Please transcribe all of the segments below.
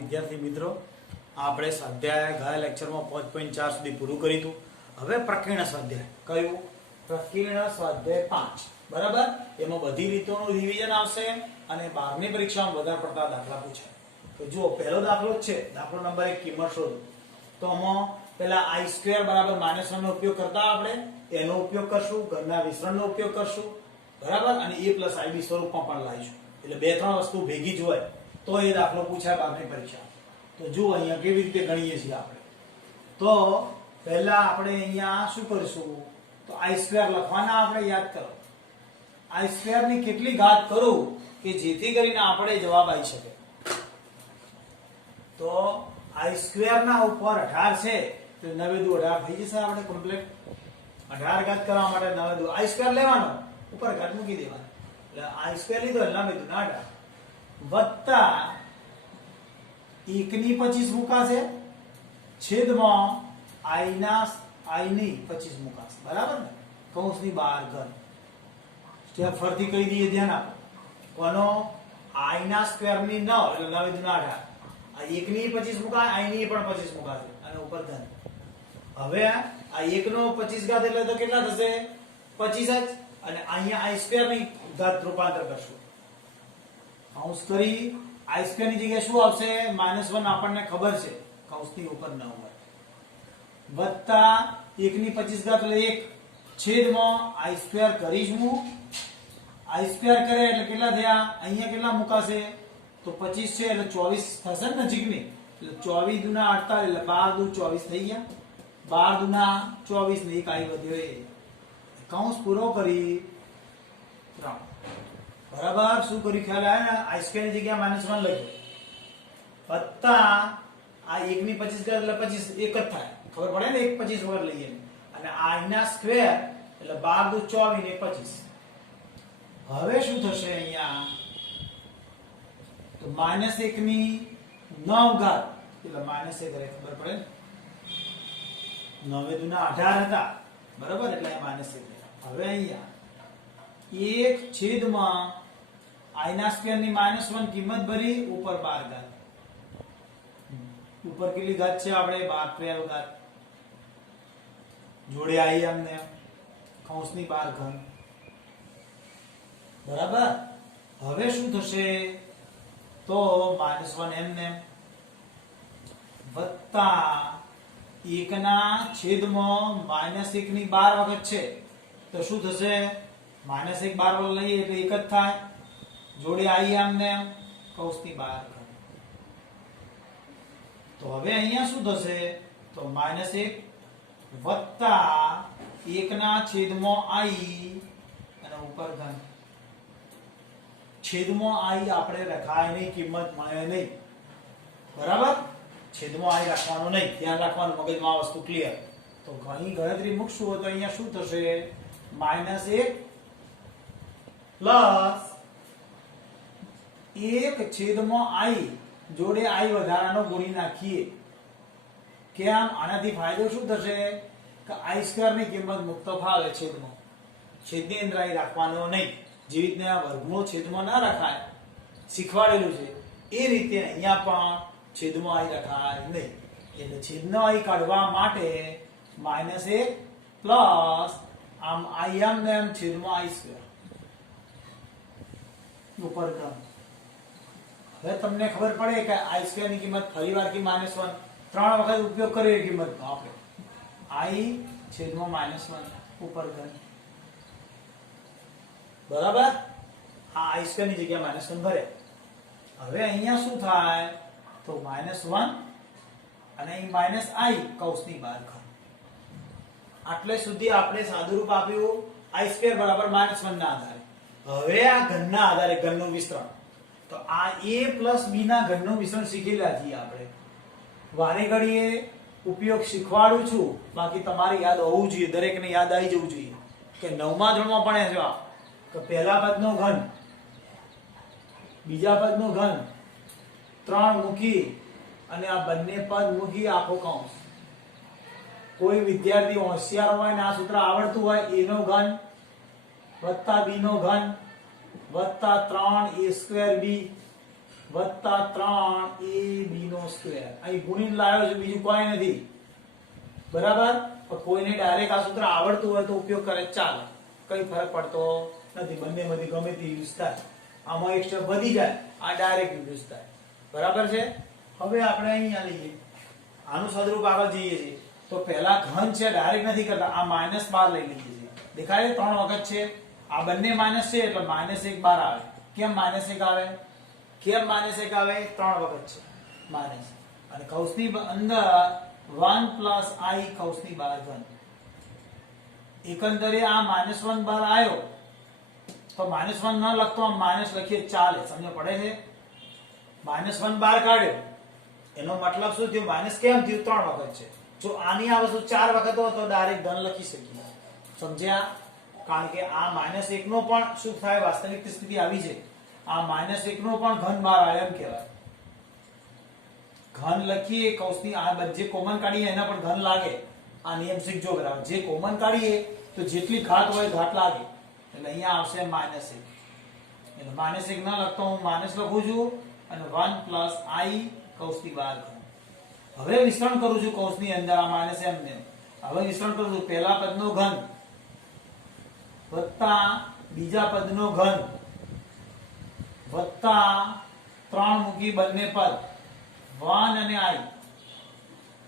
વિદ્યાર્થી મિત્રો, આપણે સ્વાધ્યાય ગયા લેક્ચરમાં 5.4 સુધી પૂરું કર્યું હતું. હવે પ્રકીર્ણ સ્વાધ્યાય કયું? પ્રકીર્ણ સ્વાધ્યાય 5. બરાબર. એમાં બધી રીતોનું રિવિઝન આવશે અને 12મી પરીક્ષામાં વધારે પડતા દાખલા પૂછાય. તો જુઓ, પહેલો દાખલો છે, દાખલો નંબર 1, કિંમત શોધો. તો આમાં પેલા i² બરાબર -1 નો ઉપયોગ કરતા આપણે એનો ઉપયોગ કરશું, ઘનના વિસ્તરણનો ઉપયોગ કરશું, બરાબર, અને a + ib સ્વરૂપમાં પણ લાવીશું. એટલે બે ત્રણ વસ્તુ ભેગી જ હોય તો એ દાખલો પૂછાય 12મી પરીક્ષા. તો જુઓ અહીંયા કેવી રીતે ગણીએ છીએ આપણે. તો પહેલા આપણે અહીંયા શું કરીશું? તો i² લખવાના, આપણે યાદ કરો. i² ની કેટલી ઘાત કરું કે જેથી કરીને આપણે જવાબ આવી શકે. તો i² ના ઉપર 18 છે તો 9 દુ 18 થઈ જશે. આપણે કમ્પ્લીટ 18 ઘાત કરવા માટે 9 દુ i² લેવાનો, ઉપર ઘાત મૂકી દેવાનો. એટલે i² લીધો એટલે 9 દુ 18 વત્તા 1 ની 25 મુકાશે, છેદમાં i ની 25 મુકાશે. બરાબર ને? કૌંસની બહાર ઘન. સ્ટેપ ફરતી કહી દઈએ, ધ્યાન આપો. કોનો? i² ની 9 એટલે 9 દુ 18. આ 1 ની 25 મુકાય, i ની પણ 25 મુકાશે અને ઉપર ધન. હવે આ 1 નો 25 ઘાત એટલે તો કેટલા થશે? 25 જ. અને અહીંયા i² ની ઘાત રૂપાંતર કરશું. કૌંસ કરી i² ની જગ્યાએ શું આવશે? -1 આપણને ખબર છે, કૌંસની ઉપર ન હોય. વત્તા 1 ની 25 ઘાત એટલે 1, છેદમાં i² કરીશું. i² કરે એટલે કેટલા થયા? અહીંયા કેટલા મુકાશે? તો 25 છે એટલે 24 થશે ને નજીકની. એટલે 24 દુ 48 એટલે 12 દુ 24 થઈ ગયા. 12 દુ 24 ને 1 આવી વધ્યો એ. કૌંસ પૂરો કરી 3. બરાબર. શું કર્યું? ખ્યાલ આવ્યો ને? i² ની જગ્યાએ -1 લખ્યું. વત્તા આ 1 ની 25 ઘાત એટલે 25 એક જ થાય. ખબર પડે ને? 1 25 વગર લઈએ. અને i² એટલે 12 દુ 24 ને 25. હવે શું થશે અહીંયા? તો -1 ની 9 ઘાત એટલે -1 રહે. ખબર પડે ને? 9 દુ 18 હતા. બરાબર. એટલે -1. હવે અહીંયા 1 છેદમાં i² ની -1 કિંમત ભરી, ઉપર 12 ઘાત. ઉપર કેટલી ઘાત છે? આપણે 12 ઘાત. જોડે i એમને કૌંસની બહાર ઘન. બરાબર. હવે શું થશે? તો -1 એમને વત્તા 1 ના છેદમાં -1 ની 12 વખત છે તો શું થશે? -1 12 વખત લઈએ એટલે 1 જ થાય. જોડે i એમને કૌંસની બહાર. તો હવે અહીંયા શું થશે? તો -1 વત્તા 1 ના છેદમાં i અને ઉપર ઘન. છેદમાં i આપણે લખાય નહીં, કિંમત મળે નહીં. બરાબર. છેદમાં i રાખવાનો નહીં, ધ્યાન રાખવાનું, મગજમાં આ વસ્તુ ક્લિયર. તો ઘણી ગણતરી મૂકશું તો અહીંયા શું થશે? -1 પ્લસ 1 છેદમાં i, જોડે i વધારાનો ગુણી નાખીએ. કેમ? આનાથી ફાયદો શું થશે? કે i² ની કિંમત મુક્ત ફાવે છેદમાં. છેદની અંદર i રાખવાનો નહીં. જેવી રીતના વર્ગમૂળ છેદમાં ના રખાય, શીખવાડેલું છે, એ રીતે અહીંયા પણ છેદમાં i રખાય નહીં. એટલે છેદનો i કાઢવા માટે -1 પ્લસ આમ i એમને એમ છેદમાં i². ઉપર ઘન. હવે તમને ખબર પડે કે i² ની કિંમત ફરીવાર થી -1 3 વખત ઉપયોગ કર્યો એ કિંમતનો આપણે. i છેદમાં -1 ઉપર ઘન. બરાબર. આ i² ની જગ્યાએ -1 ભરે. હવે અહીંયા શું થાય? તો -1 અને અહીં -i કૌંસની બહાર ઘન. આટલે સુધી આપણે સાદુરૂપ આપ્યું i² બરાબર -1 ના આધારે. હવે આ ઘનના આધારે ઘનનું વિસ્તરણ. તો આ a + b ના ઘનનું વિસ્તરણ શીખેલા છીએ આપણે. વારે ઘડીએ ઉપયોગ શીખવાડું છું, બાકી તમારે યાદ હોવું જોઈએ, દરેકને યાદ આવી જવું જોઈએ કે 9મા ધોરણમાં ભણ્યા છો કે પહેલા પદનો ઘન, બીજા પદનો ઘન, 3 મૂકી અને આ બંને પદ મૂકી આખો કૌંસ. કોઈ વિદ્યાર્થી હોશિયાર હોય ને આ સૂત્ર આવડતું હોય, a નો ઘન વત્તા b નો ઘન વત્તા 3a² b વત્તા 3ab નો સ્ક્વેર. અહીં ગુણીને લાવ્યો છું, બીજું કોઈ નથી. બરાબર. પણ કોઈને ડાયરેક્ટ આ સૂત્ર આવડતું હોય તો ઉપયોગ કરે ચાલે, કઈ ફરક પડતો નથી. બંનેમાંથી ગમે તે યુઝ થાય. આમાં એક સ્ટેપ વધી જાય, આ ડાયરેક્ટ યુઝ થાય. બરાબર છે. હવે આપણે અહીંયા લઈએ, આનું સદરૂપ આગળ જઈએ છીએ. તો પહેલા ઘન છે, ડાયરેક્ટ નથી કરતા. આ -12 લઈ લઈએ છીએ. દેખાય 3 વખત છે. આ બંને માઇનસ છે એટલે -1 બહાર આવે. કેમ -1 આવે? કેમ -1 આવે? 3 વખત છે માઇનસ. અને કૌંસની અંદર 1 + i કૌંસની બહાર ઘન. એકંદરે આ -1 બહાર આવ્યો તો -1 ન લખતો આમ માઇનસ લખીએ ચાલે. સમજ પડે છે? -1 બહાર કાઢ્યો એનો મતલબ શું થયું? માઇનસ કેમ થયું? 3 વખત છે. જો આની આ વસ્તુ 4 વખત હોય તો ડાયરેક્ટ ધન લખી શકીએ. સમજ્યા? કારણ કે આ -1 નો પણ શું થાય? વાસ્તવિક સ્થિતિ આવી છે. આ -1 નો પણ ઘન બહાર આવે એમ કહેવાય. ઘન લખીએ કૌંસની આ જે કોમન કાઢીએ એના પણ ઘન લાગે. આ નિયમ શીખજો બરાબર. જે કોમન કાઢીએ તો જેટલી ઘાત હોય ઘાત લાગે. એટલે અહીંયા આવશે -1. એટલે -1 ન લખતો હું માઇનસ લખું છું અને 1 + i કૌંસની બહાર ઘન. હવે વિસ્તરણ કરું છું કૌંસની અંદર આ માઇનસ m ને. હવે વિસ્તરણ કરું છું પહેલા પદનો ઘન વત્તા બીજા પદનો ઘન વત્તા 3 મૂકી બંને પદ 1 અને i.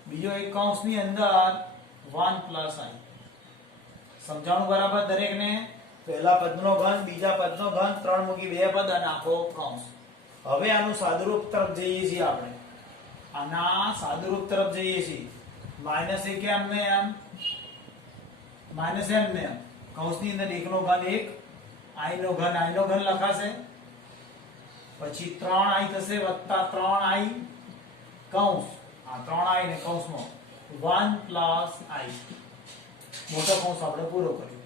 બીજો એક કૌંસની અંદર 1 + i. સમજાણું બરાબર દરેકને? પહેલા પદનો ઘન, બીજા પદનો ઘન, 3 મૂકી બે પદ અને આખો કૌંસ. હવે આનું સાદુરૂપ તરફ જઈએ છીએ આપણે. આના સાદુરૂપ તરફ જઈએ છીએ. -1 કેમ ને એમ, -m ને એમ. કૌંસની અંદર 1 નો ઘન 1, i નો ઘન લખાશે. પછી 3i થશે વત્તા 3i કૌંસ. આ 3i ને કૌંસમાં 1 + i. મોટો કૌંસ આપણે પૂરો કર્યો.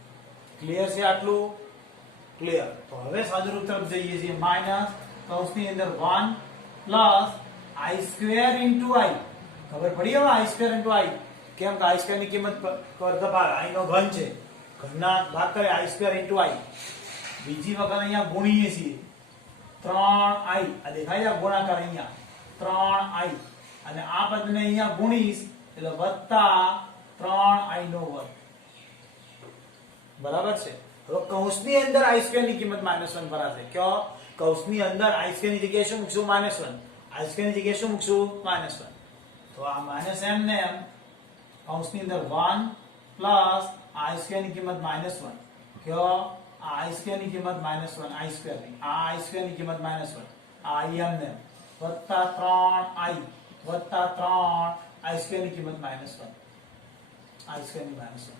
ક્લિયર છે આટલું? ક્લિયર. તો હવે સાદુરૂપ તરફ જઈએ છીએ. માઈનસ કૌંસની અંદર 1 + i² * i. ખબર પડી હવે? i² * i. કેમ કે i² ની કિંમત કરતા ભાગ i નો ઘન છે. ઘનના ભાગ કરે i² * i. બીજી વખત અહીંયા ગુણીએ છીએ 3i. આ દેખાય છે ગુણાકાર અહીંયા 3i. અને આ પદને અહીંયા ગુણીશ એટલે વત્તા 3i². બરાબર છે. હવે કૌંસની અંદર i² ની કિંમત -1 ભરાશે. ક્યો? કૌંસની અંદર i² ની જગ્યાએ શું મૂકશું? -1. i² ની જગ્યાએ શું મૂકશું? -1. તો આ -m ને m કૌંસની અંદર 1 + i² ની કિંમત -1. ક્યો? આ i² ની કિંમત -1. i² ની આ i² ની કિંમત -1. આ im ને વત્તા 3i વત્તા 3 i² ની કિંમત -1. i² ની -1.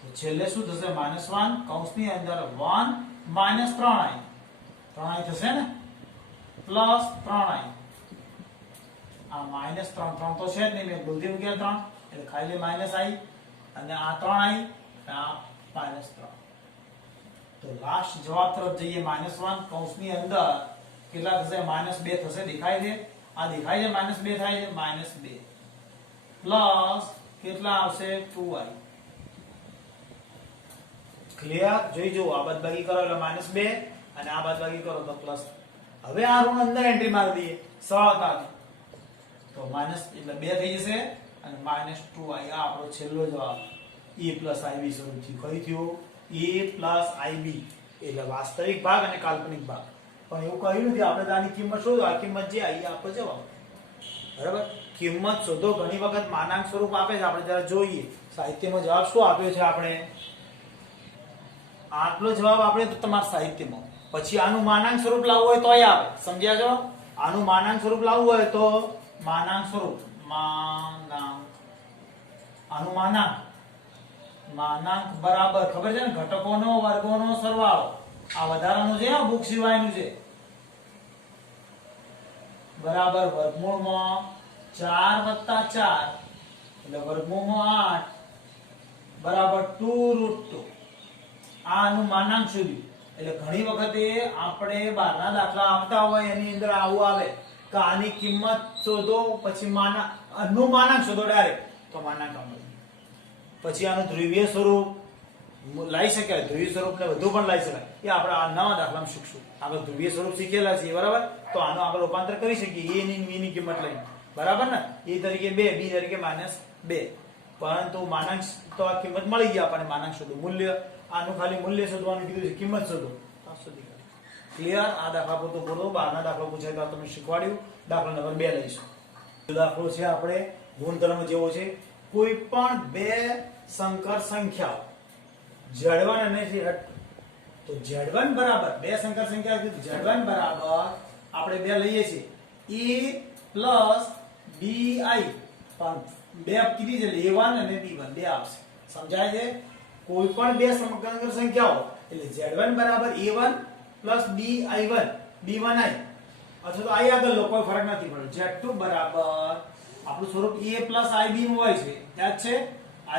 તો છેલ્લે શું થશે? -1 કૌંસની અંદર 1 - 3i. 3i થશે ને પ્લસ 3i. આ -3 3 તો છે જ નહીં, મેં ભૂલથી મૂક્યા 3 એટલે ખાલી -i અને આ 3i આ -3. તો લાસ્ટ જવાબ તરફ જઈએ. -1 કૌંસની અંદર કેટલા થશે? -2 થશે. દેખાય છે? આ દેખાય છે -2 થાય છે. -2 પ્લસ કેટલા આવશે? 2i. ક્લિયર? જોઈ જો આ બાદબાકી કરો એટલે -2 અને આ બાદબાકી કરો તો પ્લસ. હવે આ ઋણ અંદર એન્ટ્રી મારી દઈએ સરળતાથી. તો માઈનસ એટલે 2 થઈ જશે અને -2i. આ આપણો છેલ્લો જવાબ. a + ib શરૂ થયું. કઈ થયું? a + ib. એટલે વાસ્તવિક ભાગ અને કાલ્પનિક ભાગ. પણ એવું કહ્યું નથી આપણે. આની કિંમત શોધો. આ કિંમત જે આવી આપણો જવાબ. બરાબર? કિંમત શોધો. ઘણી વખત માનાંક સ્વરૂપ આપે છે. આપણે જરા જોઈએ સાહિત્યમાં જવાબ શું આપ્યો છે આપણે. આટલો જવાબ આપણે તો તમારા સાહિત્યમાં. પછી આનું માનાંક સ્વરૂપ લાવવું હોય તોય આવે. સમજ્યા છો? આનું માનાંક સ્વરૂપ લાવવું હોય તો માનાંક સ્વરૂપ આનું માનાંક બરાબર ખબર છે ને? ઘટકોનો વર્ગોનો સરવાળો. આ વધારાનું છે, આ બુક સિવાયનું છે. બરાબર વર્ગમૂળમાં 4 + 4 એટલે વર્ગમૂળમાં 8 બરાબર 2√2. આનું માનાંક શોધ્યું. એટલે ઘણી વખતે આપણે બહારના દાખલા આવતા હોય એની અંદર આવું આવે કે આની કિંમત શોધો પછી આનું માનાંક શોધો ડાયરેક્ટ. તો માનાંક પછી આનું ધ્રુવીય સ્વરૂપ લાવી શકાય. ધ્રુવીય સ્વરૂપને વધુ પણ લાવી શકાય. એ આપણે આ નવા દાખલામાં શીખશું. આપણે ધ્રુવીય સ્વરૂપ શીખેલા છીએ. બરાબર? તો આનો આગળ રૂપાંતર કરી શકીએ a ની v ની કિંમત લઈને, બરાબર ને? a તરીકે 2, b તરીકે -2. પરંતુ માનાંક તો આ કિંમત મળી ગઈ આપણને, માનાંક શોધો, મૂલ્ય, આનું ખાલી મૂલ્ય શોધવાનું કીધું છે, કિંમત શોધો. ક્લિયર? આ દાખલા પૂરતું પૂરો. બહારના દાખલો પૂછાય તો તમને શીખવાડ્યું. દાખલો નંબર 2 લઈશું. દાખલો છે આપણે ગુણધર્મ જેવો છે. કોઈ પણ બે સંકર સંખ્યાઓ Z1 અને Z2, તો Z1 બરાબર બે સંકર સંખ્યા છે, Z1 બરાબર આપણે બે લઈએ છીએ a + bi, પણ બે કીધી છે a1 અને b1 બે આવશે. સમજાય છે? કોઈ પણ બે સંકર સંખ્યાઓ એટલે Z1 બરાબર a1 + bi1 b1i, અથવા તો i આગળ લો, કોઈ ફરક નથી પડતો. Z2 બરાબર આપણું સ્વરૂપ a + ib નું હોય છે, યાદ છે?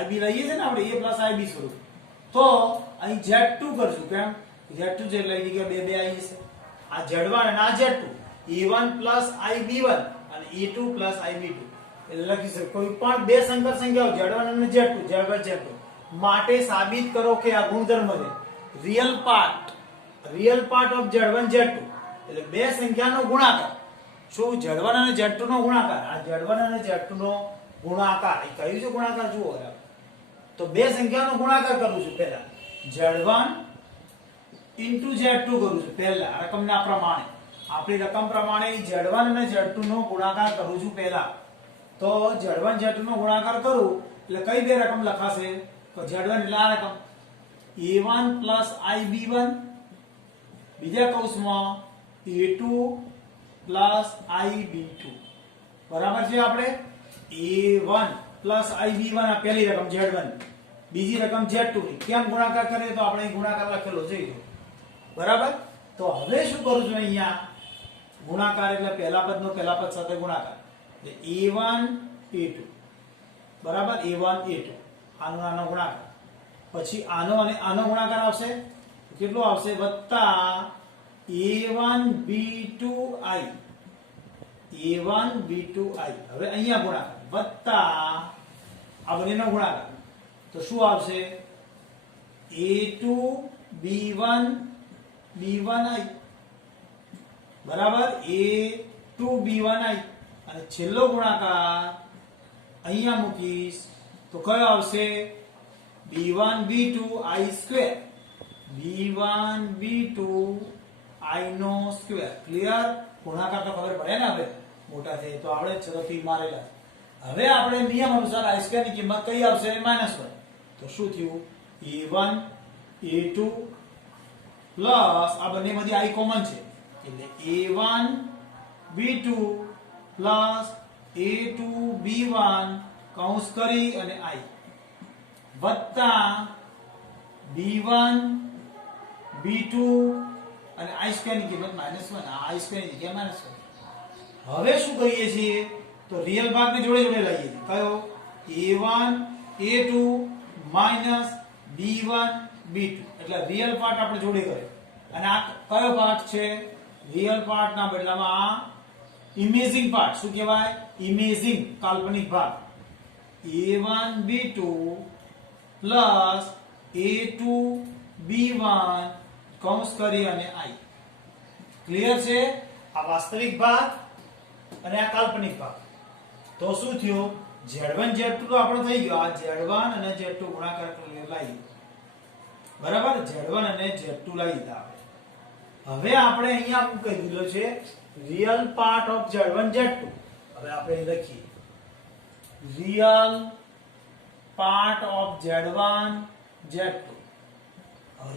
ib લઈએ છે ને આપણે, a + ib સ્વરૂપ. તો અહીં Z2 કરશું. કેમ? Z2 જેટલા જગ્યા બે આવી જશે. આ Z1 અને આ Z2, a1 + ib1 અને a2 + ib2. એટલે લખી શકો કોઈ પણ બે સંકર સંખ્યાઓ Z1 અને Z2 માટે સાબિત કરો કે આ ગુણધર્મ છે real part of Z1 Z2. એટલે બે સંખ્યાનો ગુણાકાર. શું? Z1 અને Z2 નો ગુણાકાર. આ Z1 અને Z2 નો ગુણાકાર. એ કયું છે ગુણાકાર? જુઓ. તો બે સંખ્યાનો ગુણાકાર કરું છું. પહેલા Z1 * Z2 કરું છું. પહેલા રકમના પ્રમાણે, આપણી રકમ પ્રમાણે Z1 અને Z2 નો ગુણાકાર કરું છું પહેલા. તો Z1 Z2 નો ગુણાકાર કરું એટલે કઈ બે રકમ લખાશે? તો Z1 એટલે આ રકમ a1 + ib1, બીજા કૌંસમાં a2 + ib2. બરાબર છે? આપણે a1 + ib1 આ પહેલી રકમ Z1, બીજી રકમ Z2 ની. કેમ ગુણાકાર કરીએ? તો આપણે અહીં ગુણાકાર લખેલો છે, બરાબર? તો હવે શું કરું છું અહીંયા? ગુણાકાર એટલે પહેલા પદનો પહેલા પદ સાથે ગુણાકાર. એટલે a1 a2, બરાબર? a1 a2 આનો ગુણાકાર. પછી આનો અને આનો ગુણાકાર આવશે. કેટલો આવશે? વત્તા a1 b2i, a1 b2i. હવે અહીંયા ગુણાકાર વત્તા આ બંનેનો ગુણાકાર. તો શું આવશે? a2 b1 b1i, બરાબર? a2 b1i. અને છેલ્લો ગુણાકાર અહીંયા મૂકીશ તો કયો આવશે? b1 b2 i², b1 b2 i no square. Clear? ગુણાકાર તો ખબર પડે ને, હવે મોટા છે તો આપણે છેલ્લેથી મારેલા. હવે આપણે નિયમ અનુસાર i² ની કિંમત કઈ આવશે? -1. તો શું થયું? a1 a2 પ્લસ આ બંનેમાંથી i કોમન છે એટલે a1 b2 plus a2 b1 કૌંસ કરી અને i વત્તા b1 b2 અને i² ની કિંમત -1. આ i² ની જગ્યાએ -1. હવે શું કરીએ છીએ? તો રિયલ ભાગને જોડે જોડે લઈએ છીએ. કયો? a1 a2 b1 b2. એટલે રિયલ પાર્ટ આપણે જોડે કરે. અને આ કયો પાર્ટ છે? રિયલ પાર્ટ ના બદલામાં આ ઇમેજિંગ પાર્ટ. શું કહેવાય? ઇમેજિંગ, કાલ્પનિક ભાગ. a1 b2 plus a2 b1 કૌંસ કરી અને i. ક્લિયર છે? આ વાસ્તવિક ભાગ અને આ કાલ્પનિક ભાગ. તો શું થયું? Z1 Z2 તો આપણો થઈ ગયો. આ Z1 અને Z2 ગુણાકાર કરી લઈએ, બરાબર? Z1 અને Z2 લઈ લીધા. હવે આપણે અહીંયા મૂકી દીધો છે real part of Z1 Z2. હવે આપણે લખીએ real part of Z1 Z2.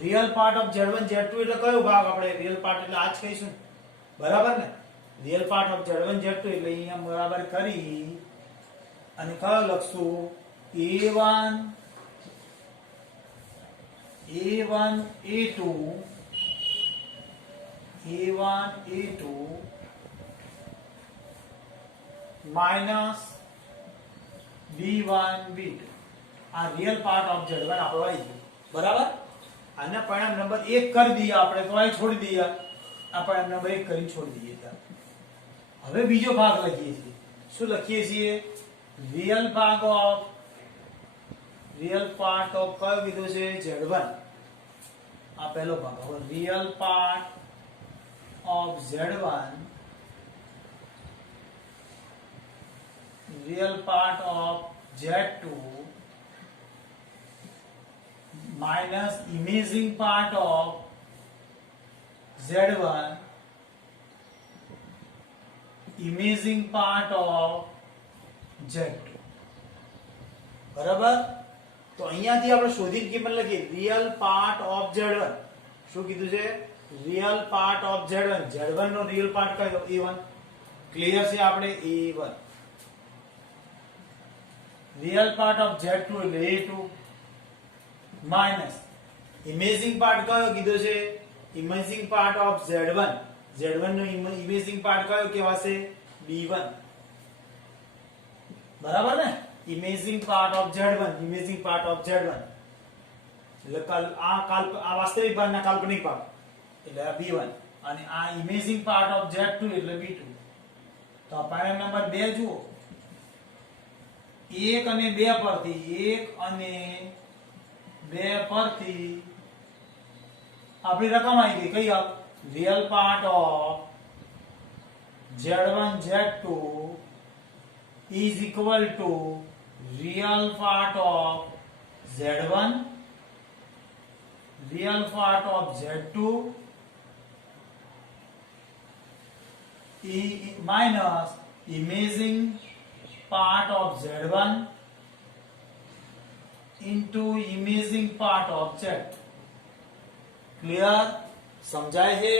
Real part of Z1 Z2 એટલે કયો ભાગ? આપણે રિયલ પાર્ટ એટલે આ જ કહીશું, બરાબર ને? Real part of Z1 Z2 એટલે અહીંયા બરાબર કરી અને કયો લખશું? a1 a2 minus b1 b2. આ રિયલ પાર્ટ ઓફ Z1 આપણો આવી ગયો, બરાબર? આને પરિણામ નંબર 1 કરી દઈએ આપણે, તો અહીં છોડી દઈએ. આ પરિણામ નંબર 1 કરી છોડી દઈએ. હવે બીજો ભાગ લખીએ છીએ. શું લખીએ છીએ? રિયલ પાર્ટ ઓફ કયો કીધું છે? Z1. આ પહેલો ભાગ. હવે real part of Z1 real part of Z2 minus imaging part of Z1 imaging part of Z2 બરાબર. તો અહીંયાથી આપણે શોધીને કિંમત લખી રિયલ પાર્ટ ઓફ Z1. શું કીધું છે? Real part of Z1. Z1 નો રિયલ પાર્ટ કયો? A1. ક્લિયર છે આપણે? A1. Real part of Z2 એટલે A2 માઇનસ ઇમેજિંગ પાર્ટ કયો કીધો છે? Imaging part of Z1. Z1 નો ઇમેજિંગ પાર્ટ કયો કહેવાશે? B1. બરાબર ને? Imaging part of Z1, imaging part of Z1 એટલે આ વાસ્તવિક ભાગના કાલ્પનિક ભાગ એટલે આ B1 અને આ ઇમેજિંગ પાર્ટ ઓફ Z2 એટલે B2. તો આ પેરેન્ટ નંબર 2 જુઓ. 1 અને 2 પરથી 1 અને 2 પરથી આપણી રકમ આવી ગઈ. કઈ આવ? Real part of Z1 Z2 is equal to real part of Z1 real part of Z2 minus imaging part of Z1 into imaging part of Z. Clear? સમજાય છે?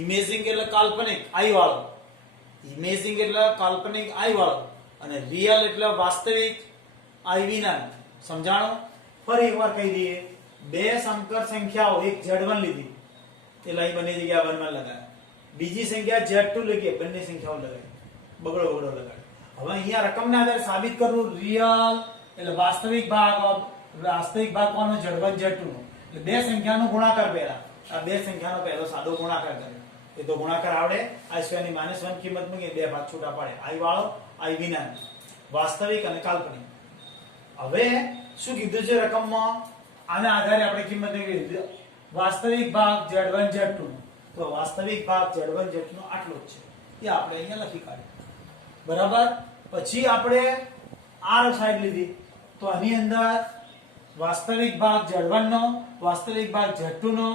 ઇમેજિંગ એટલે કાલ્પનિક આઈ વાળો, ઇમેજિંગ એટલે કાલ્પનિક આઈ વાળો અને રિયલ એટલે વાસ્તવિક આઈ વિના. સમજાણો? ફરી એકવાર કહી દઈએ. બે સંકર સંખ્યાઓ, એક Z1 લીધી એટલે અહીં બંને જગ્યાએ 1 1 લગાય, બીજી સંખ્યા Z2 લઈએ, બંને સંખ્યાઓ લગાય, બગડો બગડો લગાય. હવે અહીંયા રકમના આધારે સાબિત કરવું રિયલ એટલે વાસ્તવિક ભાગ કોનો? Z1 Z2 નો. એટલે બે સંખ્યાનો ગુણાકાર પહેલા, આ બે સંખ્યાનો પહેલો સાદો ગુણાકાર કરે. એ તો ગુણાકાર આવડે. i² ની -1 કિંમત મૂકી બે ભાગ છૂટા પડે, i વાળો i વિના, વાસ્તવિક અને કાલ્પનિક. હવે શું કીધું છે રકમમાં? આના આધારે આપણે કિંમત મેળવી. વાસ્તવિક ભાગ Z1 Z2 નો, તો વાસ્તવિક ભાગ Z1 Z2 નો આટલો જ છે, એ આપણે અહીંયા લખી કાઢીએ. બરાબર. પછી આપણે આ સાઈડ લીધી તો આની અંદર વાસ્તવિક ભાગ Z1 નો, વાસ્તવિક ભાગ Z2 નો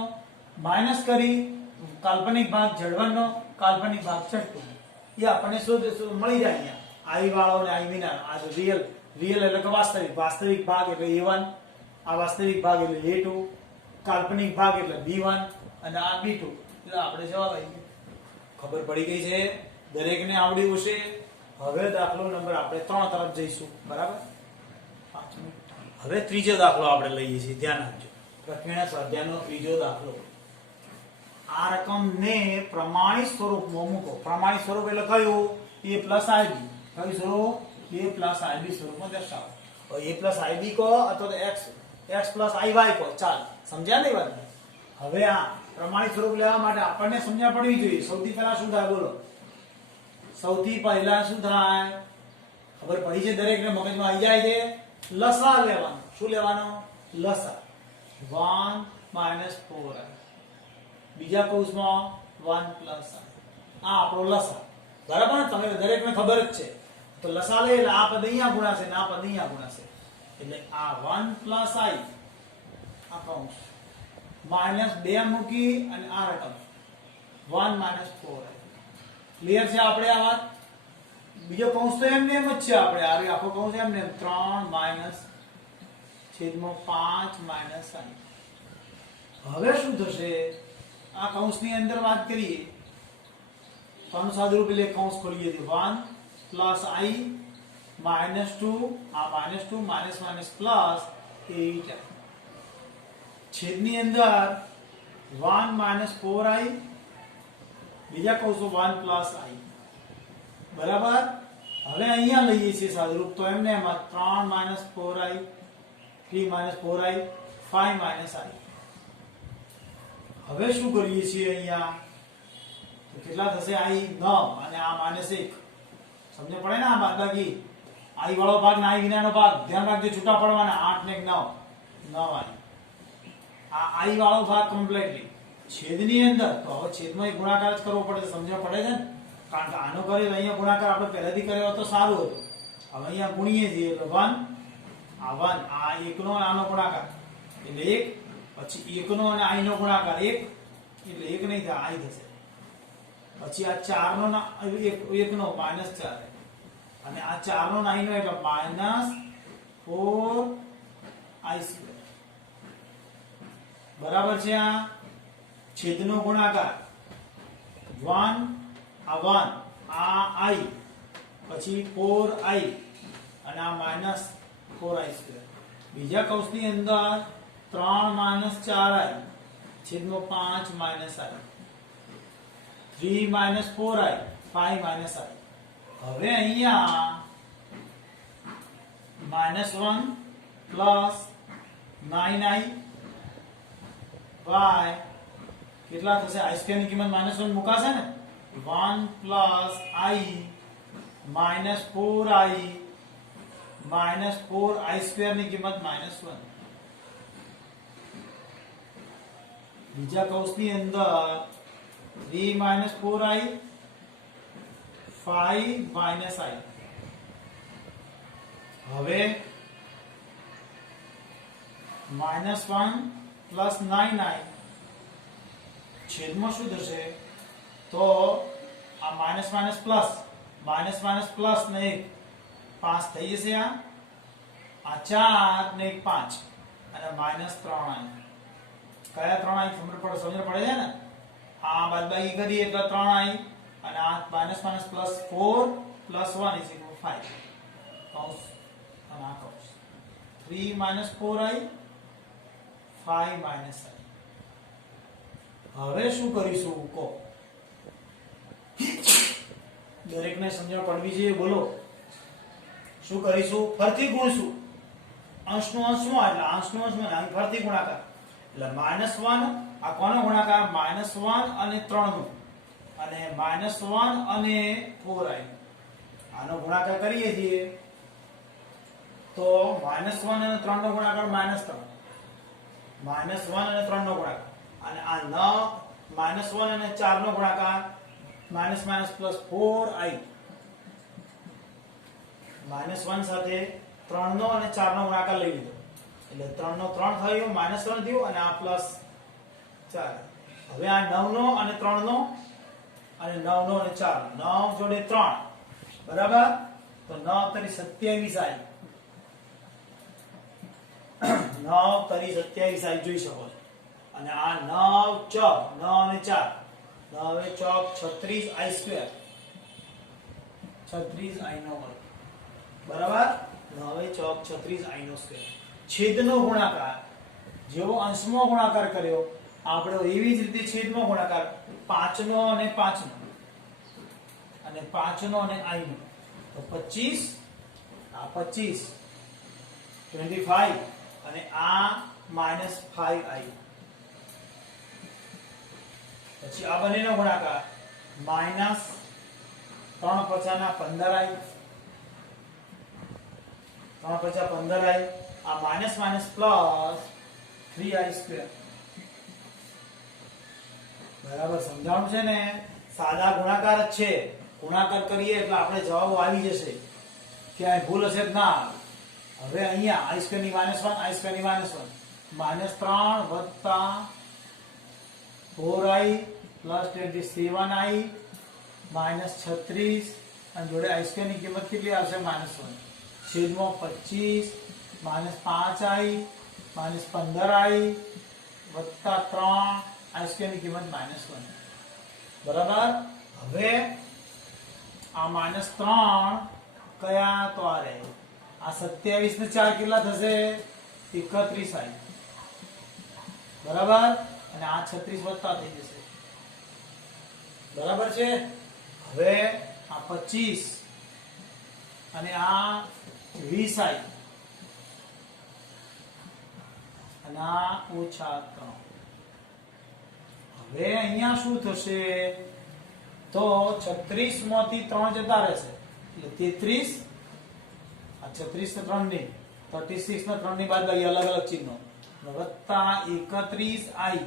માઈનસ કરી કાલ્પનિક ભાગ Z1 નો, કાલ્પનિક ભાગ Z2 નો. એ આપણને શું મળી જાય અહીંયા? i વાળો અને i વિના. આ રિયલ એટલે કે વાસ્તવિક ભાગ એટલે A1, આ વાસ્તવિક ભાગ એટલે A2, કાલ્પનિક ભાગ એટલે B1 અને આ B2. એટલે આપણે જવાબ આવી ગયો. ખબર પડી ગઈ છે? દરેકને આવડ્યું હશે. હવે દાખલો નંબર આપણે 3 તરફ જઈશું. બરાબર. 5 મિનિટ. હવે ત્રીજો દાખલો આપણે લઈએ છીએ. ધ્યાન આપજો. પ્રકીર્ણ સ્વાધ્યાયનો ત્રીજો દાખલો. આ રકમને પ્રમાણિત સ્વરૂપમાં મૂકો. પ્રમાણિત સ્વરૂપ એટલે કયું? A plus IB. કયું સ્વરૂપ? A plus IB સ્વરૂપમાં દર્શાવો. A plus IB કહો અથવા તો x plus IY કહો, ચાલ. સમજ્યા નહીં વાત? હવે આ પ્રમાણિત સ્વરૂપ લેવા માટે આપણને સમજણ પડવી જોઈએ. સૌથી પહેલા શું થાય બોલો? સૌથી પહેલા શું થાય? ખબર પડી છે? દરેકને મગજમાં આવી જાય છે? લસા લેવાનો. શું લેવાનો? લસા. 1 minus 4i. બીજા કૌંસમાં 1 plus i. આ આપણો લસા. બરાબર ને? તમે દરેકને ખબર જ છે. તો લસા લે એટલે આ પદ અહીંયા ગુણાશે ને આ પદ અહીંયા ગુણાશે. એટલે આ 1 plus i આ કૌંસ માઈનસ 2 મૂકી અને આ રકમ 1 minus 4i. ક્લિયર છે આપણે આ વાત? બીજો કૌંસ તો એમને એમ જ છે. આપણે આ આખો કૌંસ એમને 3 minus છેદમાં 5 minus i. હવે શું થશે? આ કૌંસની અંદર વાત કરીએ તો આનું સાદુરૂપ એટલે કૌંસ ખોલીએ તો 1 plus i minus 2, આ -2 minus minus plus 8i. છેદની અંદર 1 minus 4i, બીજા કૌંસમાં 1 plus i. બરાબર. હવે અહીંયા લઈએ છીએ સાદુરૂપ તો એમને એમાં 3 minus 4i, 3 minus 4i, 5 minus i. હવે શું કરીએ છીએ અહીંયા? તો કેટલા થશે? i 9 અને આ -1. સમજ પડે ને? આ બાદબાકી i વાળો ભાગ ને i વિનાનો ભાગ ધ્યાન રાખજો, છૂટા પડવાના. 8 ને 9 9i. આ i વાળો ભાગ કમ્પ્લીટલી છેદની અંદર. તો હવે છેદમાં એક ગુણાકાર જ કરવો પડે. સમજવા પડે છે ને? કારણ કે આનો કર્યો અહીંયા ગુણાકાર આપણે પહેલાથી કર્યો તો સારું હતું. હવે અહીંયા ગુણીએ છીએ એટલે 1 આ 1 આ 1 નો આનો ગુણાકાર એટલે 1 પછી 1 નો અને i નો ગુણાકાર 1 એટલે 1 નહીં થાય i થશે. પછી આ 4 નો 1 નો -4 અને આ 4 નો 9 નો એટલે -4i². બરાબર છે. આ છેદનો ગુણાકાર 1 આ 1 આ i પછી 4i અને આ -4i². બીજા કૌંસની અંદર 3 - 4i છેદમાં 5 - i 3 - 4i 5 - i. હવે અહીંયા -1 પ્લસ 9i y કેટલા થશે? i² ની કિંમત -1 મુકાશે ને 1 plus i minus 4i minus 4i² ની કિંમત -1. બીજા કૌંસની અંદર 3 - 4i 5 - i. હવે -1 પ્લસ 9i છેદમાં શું થશે? તો આ માઇનસ માઇનસ પ્લસ ને 1 5 થઈ જશે. આ 4 ને 1 5 અને -3i. કયા 3i સમજ પડે છે ને? આ બાદબાકી કરીએ એટલે 3i અને આ માઇનસ માઇનસ પ્લસ 4 પ્લસ 1 = 5 કૌંસ અને આ કૌંસ 3 - 4i 5 - i. હવે શું કરીશું કહો? દરેકને સમજણ પડવી જોઈએ. બોલો શું કરીશું? ફરતી ગુણશું. અંશનો અંશમાં એટલે અંશનો અંશમાં અહીં ફરતી ગુણાકાર એટલે -1 આ કોનો ગુણાકાર? -1 અને 3 નો અને -1 અને 4i આનો ગુણાકાર કરીએ છીએ તો -1 અને 3 નો ગુણાકાર -3 -1 અને 3 નો ગુણાકાર અને આ -1 અને 4 નો ગુણાકાર પ્લસ 4i -1 સાથે 3 નો અને 4 નો ગુણાકાર લઈ લીધો એટલે 3 નો 3 થયો -3 થયો અને આ પ્લસ 4. હવે આ 9 નો અને 3 નો અને 9 નો અને 4 9 જોડે 3 બરાબર તો 9 તરી 27i 9 તરી 27i જોઈ શકો છો. અને આ 9 ચોક 9 અને 4 9 ચોક 36i². 36i નો વર્ગ બરાબર 9 ચોક 36i². છેદનો ગુણાકાર જેવો અંશમાં ગુણાકાર કર્યો આપણે એવી જ રીતે છેદમાં ગુણાકાર 5 નો અને 5 નો અને 5 નો અને i નો તો 25 આ 25 25 અને આ -5i. પછી આ બંનેનો ગુણાકાર -3 × 15i 3 × 15i આ માઇનસ માઇનસ પ્લસ 3i². બરાબર સમજાણું છે ને? સાદા ગુણાકાર જ છે. ગુણાકાર કરીએ એટલે આપણે જવાબ આવી જશે. ક્યાંય ભૂલ હશે જ ના. હવે અહીંયા i² ની -1 i² ની -1 -3 વત્તા 4i પ્લસ 27i -36 અને જોડે i² ની કિંમત કેટલી આવશે? -1 છેદમાં 25 -5i -15i વત્તા 3 i² ની કિંમત -1. બરાબર. હવે આ -3 કયા? તો આ રહે આ 27 ને 4 કેટલા થશે? 31i બરાબર અને આ 36 વત્તા થઈ જશે. બરાબર છે. હવે આ 25 અને આ 20i અને આ -3. હવે અહીંયા શું થશે? તો 36 માંથી 3 જતા રહેશે એટલે 33. આ 36 ને 3 ની 36 ને 3 ની બાદબાકી અલગ અલગ ચિહ્નો વત્તા 31i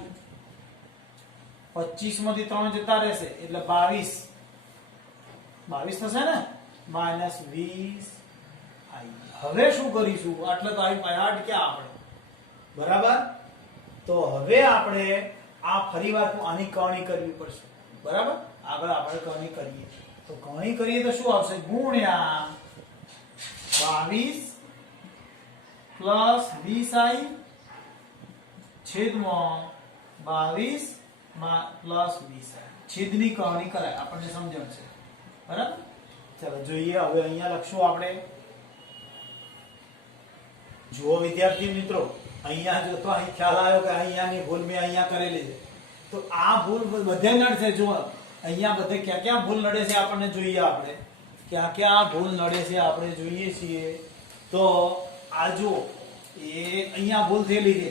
25 માંથી 3 જતા રહેશે એટલે 22 22 થશે ને માઇનસ 20 આઈ. હવે શું કરીશું? એટલે તો આવી પાયાટ ક્યાં આપણે બરાબર. તો હવે આપણે આ ફરીવાર આની કરણી કરવી પડશે બરાબર. આગળ આપણે કરણી કરીએ તો કરણી કરીએ તો શું આવશે? ગુણ્યા 22 પ્લસ 20i છેદમાં 22 પ્લસ 20i. છેદની કરણી કરાય આપણને સમજણ છે બરાબર. ચાલો જોઈએ હવે અહીંયા લખશું આપણે. જુઓ વિદ્યાર્થી મિત્રો, અહીંયા જો તો અહીં ખ્યાલ આવ્યો કે અહીંયાની ભૂલ મેં અહીંયા કરેલી છે. તો આ ભૂલ બધે નડશે. જો અહીંયા બધે ક્યાં ક્યાં ભૂલ નડે છે આપણને જોઈએ. આપણે ક્યાં ક્યાં ભૂલ નડે છે આપણે જોઈએ છીએ. તો આ જો એ અહીંયા ભૂલ થયેલી છે.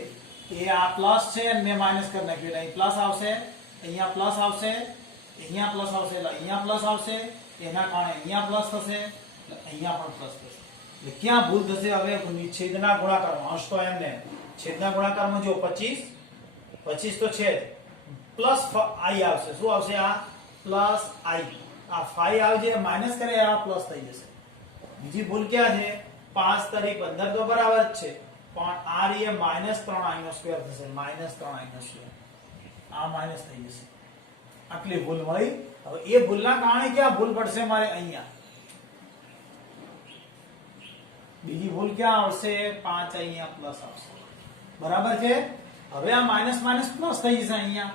એ આ પ્લસ છે અને મેં માઇનસ કરી નાખ્યું. અહીં પ્લસ આવશે, અહીંયા પ્લસ આવશે, અહીંયા પ્લસ આવશે, એટલે અહીંયા પ્લસ આવશે. એના કારણે અહીંયા પ્લસ થશે, એટલે અહીંયા પણ પ્લસ થશે. એટલે ક્યાં ભૂલ થશે? હવે છેદના ગુણાકારમાં. અંશ તો એમને છેદના ગુણાકારમાં જો 25 તો છે પ્લસ i આવશે. શું આવશે? આ પ્લસ i. આ 5 આવશે, માઇનસ કરે આ પ્લસ થઈ જશે. બીજી ભૂલ ક્યાં છે? 5 તારી 15 તો બરાબર જ છે, પણ આ રીએ -3i² થશે. -3i². આ માઇનસ થઈ જશે. આટલી ભૂલ મળી. હવે એ ભૂલના કારણે ક્યાં ભૂલ પડશે મારે? અહીંયા. બીજી ભૂલ ક્યાં આવશે? 5 અહીંયા પ્લસ આવશે બરાબર છે. હવે આ માઇનસ માઇનસ પ્લસ થઈ જશે અહીંયા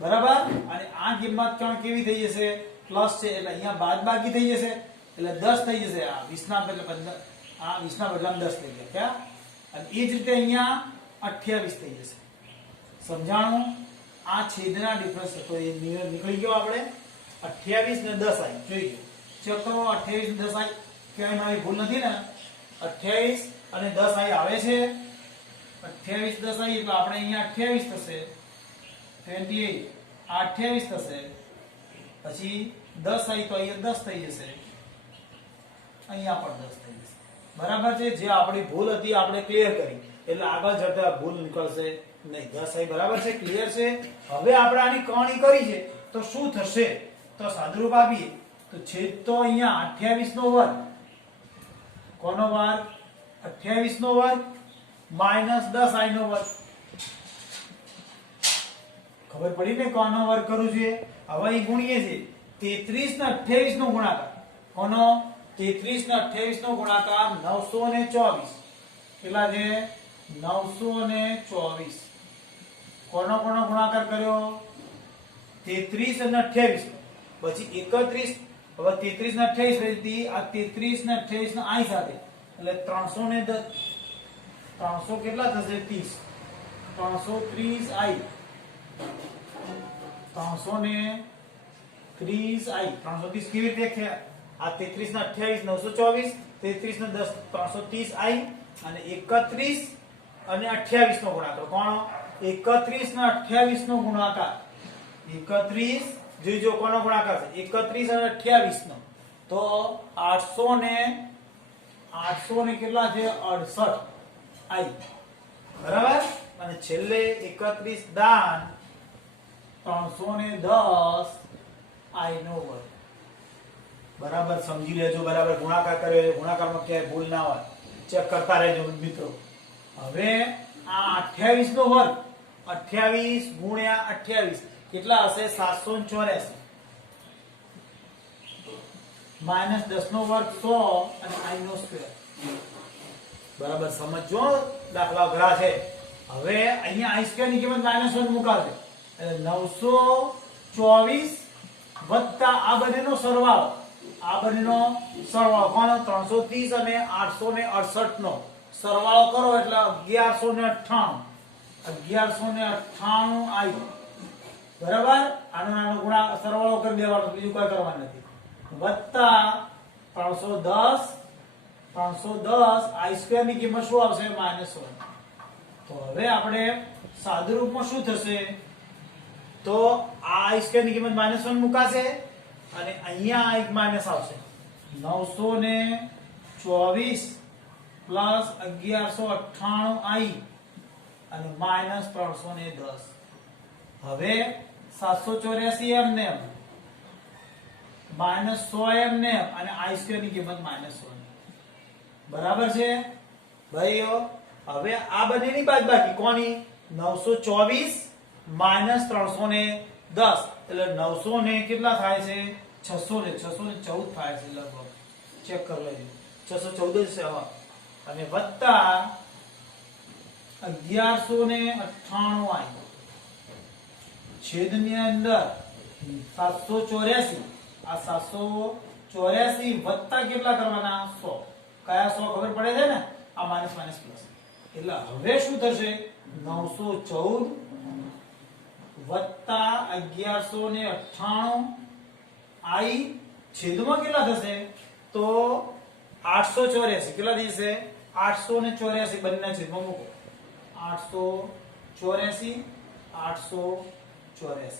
બરાબર. અને આ કિંમત પણ કેવી થઈ જશે? પ્લસ છે એટલે અહીંયા બાદબાકી થઈ જશે, એટલે 10 થઈ જશે. આ 20 ના બદલે 15, આ 20 ના બદલામાં 10 થઈ ગયા ક્યાં. અને એ જ રીતે અહીંયા 28 થઈ જશે. સમજાણું? આ છેદના ડિફરન્સ તો એ નીકળી ગયો. આપણે 28 ને 10 આવી જોઈ ગયો. ચેક કરો 28 ને 10 આવી ક્યાંય મારી ભૂલ નથી ને. 28 અને 10 આવી આવે છે. 28 10 આવી એટલે આપણે અહીંયા 28 થશે, 28 આ 28 થશે. પછી 10 આવી તો અહીંયા 10 થઈ જશે, અહીંયા પણ 10 થઈ જશે બરાબર છે. જે આપણી ભૂલ હતી આપણે ક્લિયર કરી, એટલે આગળ જતા ભૂલ નીકળશે નહીં. 10 આવી બરાબર છે, ક્લિયર છે. હવે આપણે આની કરણી કરી છે તો શું થશે? તો સાદુરૂપ આપીએ તો છેદ તો અહીંયા 28 નો વર્ગ. કોનો વર્ગ? 28 નો વર્ગ માઇનસ 10i નો વર્ગ. ખબર પડી ને કોનો વર્ગ કરું છું? હવે અહીં ગુણીએ છે 33 ને 28 નો ગુણાકાર. કોનો? 33 ને 28 નો ગુણાકાર 924. કેટલા છે? 924. કોનો કોનો ગુણાકાર કર્યો? 33 અને 28. પછી 31. હવે 33 ને 28 પછી આ 33 ને 28 ના i સાથે, એટલે 310. 300 કેટલા થશે? 30. 330i. 330i. 330 કેવી રીતે છે? આ 33 ને 28 924, 33 ને 10 330i અને 31 અને 28 નો ગુણાકાર. કોનો? 31 ને 28 નો ગુણાકાર. 31 જોઈજો કોનો ગુણાકાર છે? 31 અને 28 નો. તો 800 ને કેટલા છે? 68 i બરાબર. અને છેલ્લે 31 દાન 310 i નો વર્ગ બરાબર. સમજી લેજો બરાબર. ગુણાકાર કર્યો છે, ગુણાકારમાં ક્યાંય ભૂલ ના હોય, ચેક કરતા રહેજો મિત્રો. હવે આ 28 નો વર્ગ, 28 ગુણ્યા 28 કેટલા હશે? 784 માઇનસ 10 નો વર્ગ 100 અને i નો સ્ક્વેર બરાબર. સમજો દાખલા અઘરા છે. હવે અહીંયા i સ્ક્વેર ની કિંમત -1 મુકાશે, એટલે 924 વત્તા આ બંનેનો સરવાળો. આ બંનેનો સરવાળો કોનો? 330 અને 868 નો સરવાળો કરો એટલે 1198. 1198 i બરાબર. આનો નાનો ગુણાકાર સરવાળો કરી દેવાનો, બીજું કોઈ કરવાનું નથી. વત્તા 310 i સ્ક્વેર ની કિંમત શું આવશે? -1. તો હવે આપણે સાદુરૂપમાં શું થશે? તો આ i સ્ક્વેર ની કિંમત -1 મુકાશે અને અહીંયા એક માઇનસ આવશે. 924 પ્લસ 1198i અને માઇનસ 310. હવે 784 એમને -100 એમને અને આઈ સ્ક્વેર ની કિંમત -100 બરાબર છે ભાઈઓ। હવે આ બંનેની બાદબાકી કોની 924 -310 એટલે 900 ને કેટલા થાય છે 614 થાય છે લગભગ ચેક કરી લેજો 614 છે હવે અને વત્તા 1198 આવી છેદની અંદર 784 આ 784 વત્તા કેટલા કરવાના 100 કયા 100 ખબર પડે છે ને આ માઇનસ માઇનસ પ્લસ એટલે હવે શું થશે 914 વત્તા 1198 આઈ છેદમાં કેટલા થશે તો 884 કેટલા થશે 884 બંને છેદમાં મૂકો 884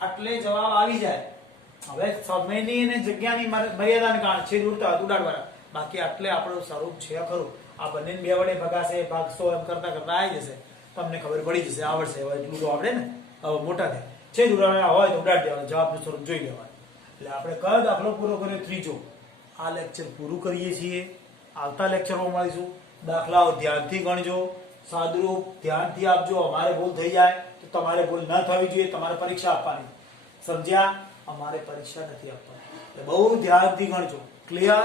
આટલે જવાબ આવી જાય। હવે સમયની અને જગ્યાની મર્યાદાને કારણે છેદ ઉડતા ઉડાડવાના બાકી આટલે આપણું સ્વરૂપ છે ખરું આ બંને બે વડે ભગાશે ભાગ 100 એમ કરતા કરતા આવી જશે તમને ખબર પડી જશે આવડશે હવે એટલું તો આવડે ને હવે મોટા થાય છેદ ઉડાડવાના હોય તો ઉડાડી દેવાના જવાબનું સ્વરૂપ જોઈ લેવાનું એટલે આપણે કયો દાખલો પૂરો કર્યો ત્રીજો આ લેક્ચર પૂરું કરીએ છીએ આવતા લેક્ચરમાં મળીશું દાખલાઓ ધ્યાનથી ગણજો સાદુરૂપ ધ્યાનથી આપજો અમારે ભૂલ થઈ જાય તો તમારે ભૂલ ન થવી જોઈએ તમારે પરીક્ષા આપવાની સમજ્યા અમારે પરીક્ષા નથી આપવાની એટલે બહુ ધ્યાનથી ગણજો ક્લિયર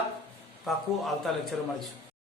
પાકું આવતા લેક્ચરમાં મળીશું।